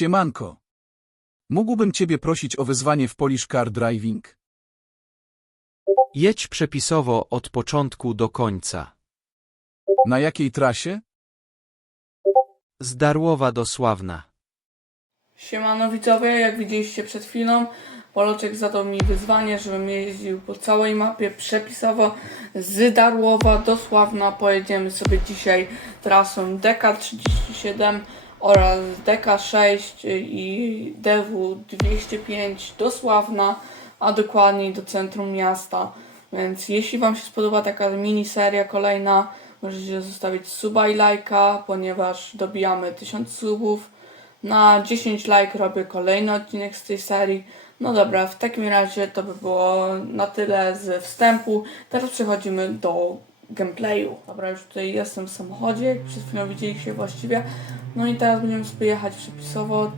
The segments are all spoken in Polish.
Siemanko. Mógłbym ciebie prosić o wyzwanie w Polish Car Driving? Jedź przepisowo od początku do końca. Na jakiej trasie? Z Darłowa do Sławna. Siemano widzowie, jak widzieliście przed chwilą, Poloczek zadał mi wyzwanie, żebym jeździł po całej mapie przepisowo z Darłowa do Sławna. Pojedziemy sobie dzisiaj trasą DK37 oraz DK6 i DW205 do Sławna, a dokładniej do centrum miasta. Więc jeśli Wam się spodoba taka miniseria kolejna, możecie zostawić suba i lajka, ponieważ dobijamy 1000 subów. Na 10 like robię kolejny odcinek z tej serii. No dobra, w takim razie to by było na tyle z wstępu. Teraz przechodzimy do gameplayu. Dobra, już tutaj jestem w samochodzie, przed chwilą widzieliście właściwie. No i teraz będziemy sobie jechać przepisowo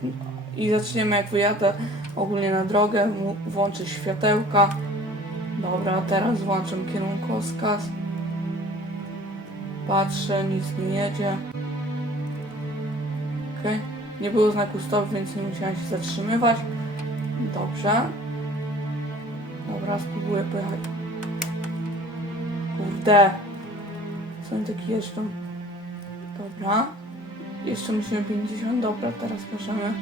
i zaczniemy jak wyjadę ogólnie na drogę, włączę światełka. Dobra, teraz włączam kierunkowskaz. Patrzę, nic nie jedzie. Okej. Nie było znaku stop, więc nie musiałem się zatrzymywać. Dobrze. Dobra, spróbuję pojechać. Kurde. Taki jeżdżą? Dobra. Jeszcze musimy 50. Dobra, teraz możemy.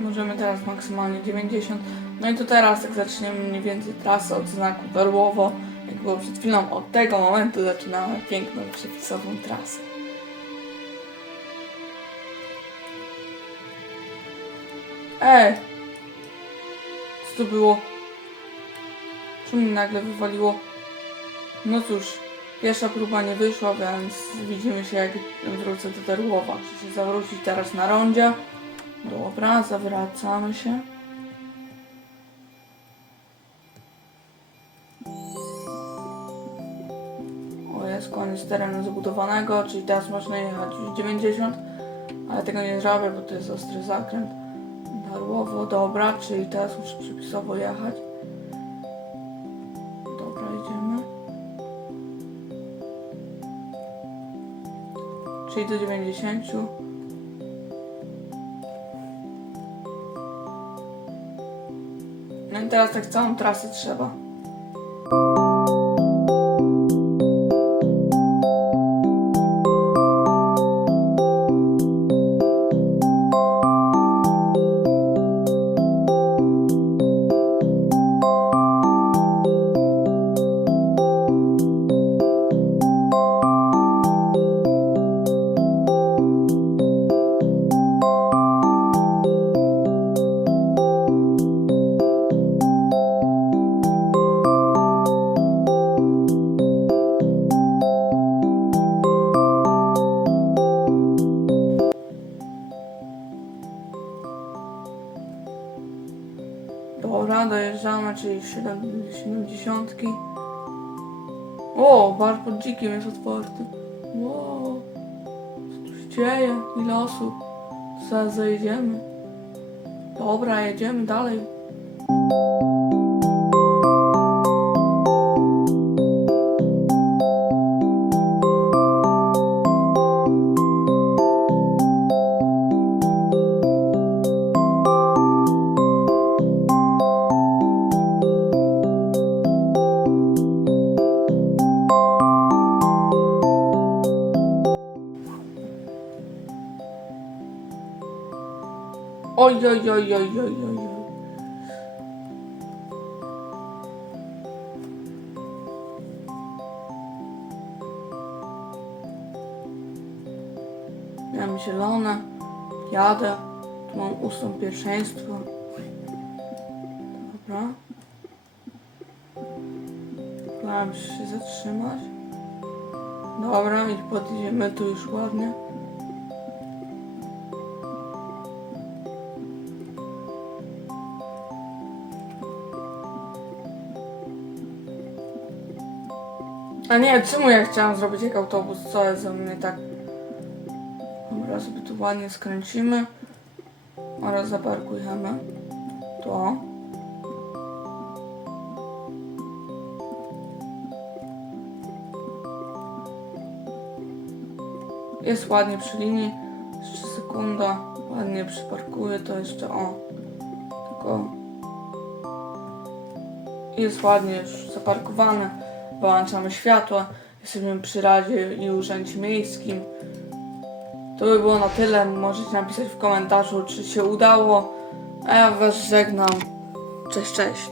Możemy teraz maksymalnie 90. No i to teraz, jak zaczniemy mniej więcej trasę od znaku Darłowo, jak było przed chwilą, od tego momentu zaczynamy piękną, przepisową trasę. Ej! Co to było? Czemu mi nagle wywaliło? No cóż, pierwsza próba nie wyszła, więc widzimy się jak wrócę do Darłowa. Chcę się zawrócić teraz na rondzie. Dobra, zawracamy się. O, jest koniec terenu zabudowanego, czyli teraz można jechać już 90, ale tego nie zrobię, bo to jest ostry zakręt. Dobra, czyli teraz muszę przepisowo jechać. Dobra, idziemy. Czyli do 90. No i teraz tak całą trasę trzeba. Dobra, dojeżdżamy, czyli 70. O, bar pod dzikim jest otwarty. Wow, co tu się dzieje? Ile osób? Zaraz zajedziemy. Dobra, jedziemy dalej. Oj, oj, oj, oj, oj, oj. Miałem zielone, jadę, tu mam ustąp pierwszeństwa. Dobra. Miałem się zatrzymać. Dobra, i podjedziemy tu już ładnie. A nie, czemu ja chciałam zrobić jak autobus? Co jest ze mnie tak? Dobra, sobie tu ładnie skręcimy. Oraz zaparkujemy. To. Jest ładnie przy linii. Jeszcze sekunda. Ładnie przyparkuję to jeszcze. O. Tylko. Jest ładnie już zaparkowane. Wyłączamy światła. Jesteśmy przy Radzie i Urzędzie Miejskim. To by było na tyle. Możecie napisać w komentarzu, czy się udało. A ja Was żegnam. Cześć, cześć.